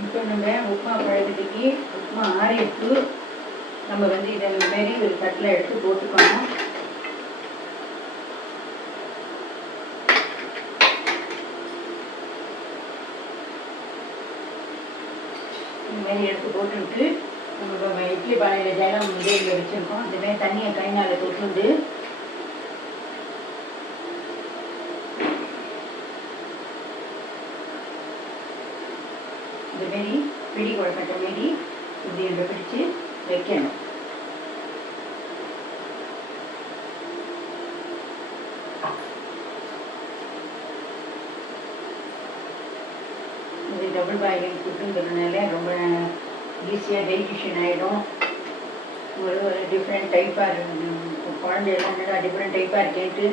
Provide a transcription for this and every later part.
இப்போ நம்ம உப்புமா பழக்கத்துக்கு உப்புமா ஆறிட்டு நம்ம வந்து இதை இந்த மாரி ஒரு தட்டில் எடுத்து போட்டுக்கணும். இந்த மாதிரி எடுத்து போட்டுட்டு நம்ம இட்லி பானையில் ஜலம் வந்து இதில் வச்சுருக்கோம். இந்த மாதிரி தண்ணியை கைனால் தொட்டுண்டு இந்த மாரி பிடி கொழுக்கட்டை மாரி இப்படி இப்படி பிடிச்சு வைக்கணும். இது டபுள் பாயிலிங் ஃபுட்டுங்கிறதுனால ரொம்ப ஈஸியாக டைஜஷன் ஆகிடும் ஒரு ஒரு டிஃப்ரெண்ட் டைப்பாக இருக்கும் குழந்தையெல்லாம் என்னடா டிஃப்ரெண்ட் டைப்பாக இருக்கேன்ட்டு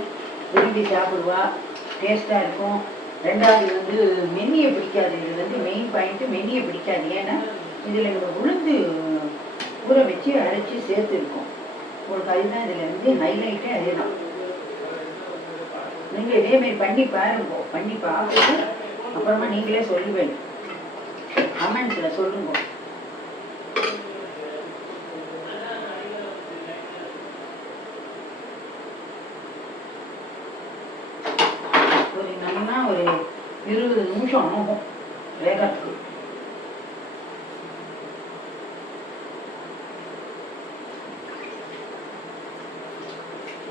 விரும்பி சாப்பிடுவா. டேஸ்ட்டாக இருக்கும். ரெண்டாவது வந்து மென்னியை பிடிக்காது. இது வந்து மெயின் பாயிண்ட்டு மென்னியை பிடிக்காது. ஏன்னா இதில் நம்ம உளுந்து ஊற வச்சு அரைச்சி சேர்த்துருக்கோம். உங்களுக்கு அதுதான் இதில் வந்து ஹைலைட்டே அதுதான். நீங்கள் இதேமாரி பண்ணி பாருங்க. பண்ணி பார்த்துட்டு அப்புறமா நீங்களே சொல்லுவேன் கமெண்ட்ஸில் சொல்லுங்க. ஒரு நல்லா ஒரு இருபது நிமிஷம் ஆகும் வேகத்துக்கு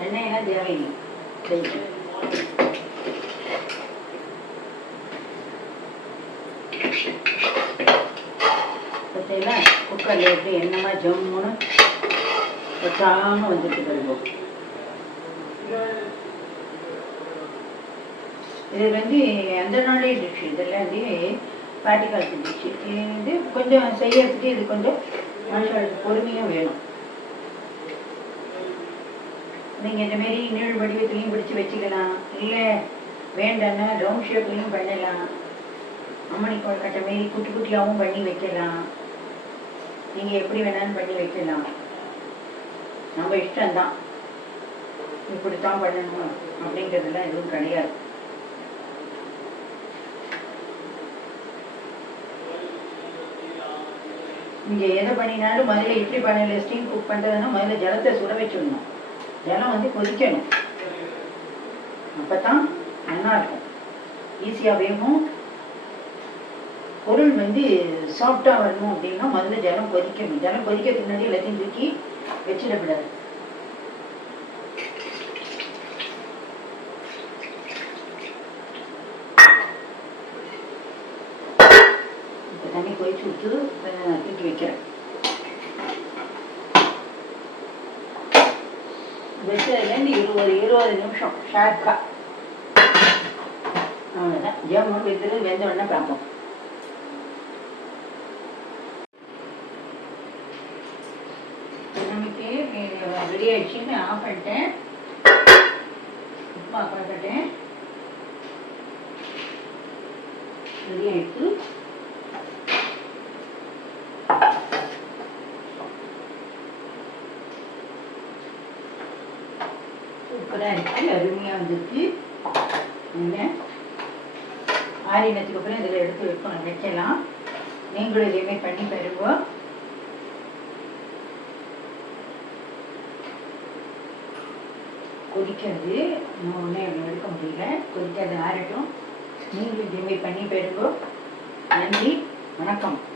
எண்ணெயெல்லாம் தேவையில்லை. செய்ய பார்த்தீங்களா குக்கரில் எப்படி என்னமா ஜம்முன்னு வச்சாமல் வந்துட்டு இருக்கும் இது வந்து அந்த நாளே டிஷ் இதெல்லாம் வந்து பாட்டி காலத்து டிஷ் இது வந்து கொஞ்சம் செய்யறதுக்கு இது கொஞ்சம் மனுஷனுக்கு பொறுமையும் வேணும். நீங்கள் இந்த மாரி நீள் வடிவத்துலையும் பிடிச்சி வச்சுக்கலாம். இல்லை வேண்டாம்னா ரவுண்ட் ஷேப்லையும் பண்ணலாம். அம்மணி கொழுக்கட்டை மாரி குட்டி குட்டியாகவும் பண்ணி வைக்கலாம். நீங்கள் எப்படி வேணாலும் பண்ணி வைக்கலாம். நம்ம இஷ்டம்தான். இப்படித்தான் பண்ணணும் அப்படிங்கிறதுலாம் எதுவும் கிடையாது. இங்கே எதை பண்ணினாலும் முதல்ல இட்லி பண்ணல ஸ்டீம் குக் பண்ணுறதுன்னா முதல்ல ஜலத்தை சுட வச்சிடணும். ஜலம் வந்து கொதிக்கணும். அப்போ தான் நல்லா இருக்கும். ஈஸியாக வேகும் பொருள் வந்து சாஃப்டாக வரணும் அப்படின்னா முதல்ல ஜலம் கொதிக்கணும். ஜலம் கொதிக்கிறதுக்கு முன்னாடி எல்லாத்தையும் தூக்கி வச்சிடக்கூடாது இப்போ தண்ணி கொதிச்சு விட்டு கொஞ்சம் தூக்கி வைக்கிறேன். வச்சதுலேருந்து இருபது இருபது நிமிஷம் ஷார்ப்பாக அவ்வளோதான் ஜம்முன்னு வைத்தது வெந்த உடனே பார்ப்போம் நமக்கு ரெடி ஆயிடுச்சுன்னு ஆஃப் பண்ணிட்டேன். உப்புமா பண்ணிட்டேன் ரெடி ஆயிடுச்சு. சூப்பராக இருக்கு அருமையாக வந்துருக்கு. என்ன? ஆறினத்துக்கு அப்புறம் இதில் எடுத்து வைக்கணும் வைக்கலாம். நீங்களும் இதேமாரி பண்ணி பாருங்க. கொதிக்காது. இன்னும் ஒன்றும் எடுக்க முடியல. கொதிக்காது ஆறட்டும். நீங்களும் இதேமாரி பண்ணி பாருங்க. நன்றி. வணக்கம்.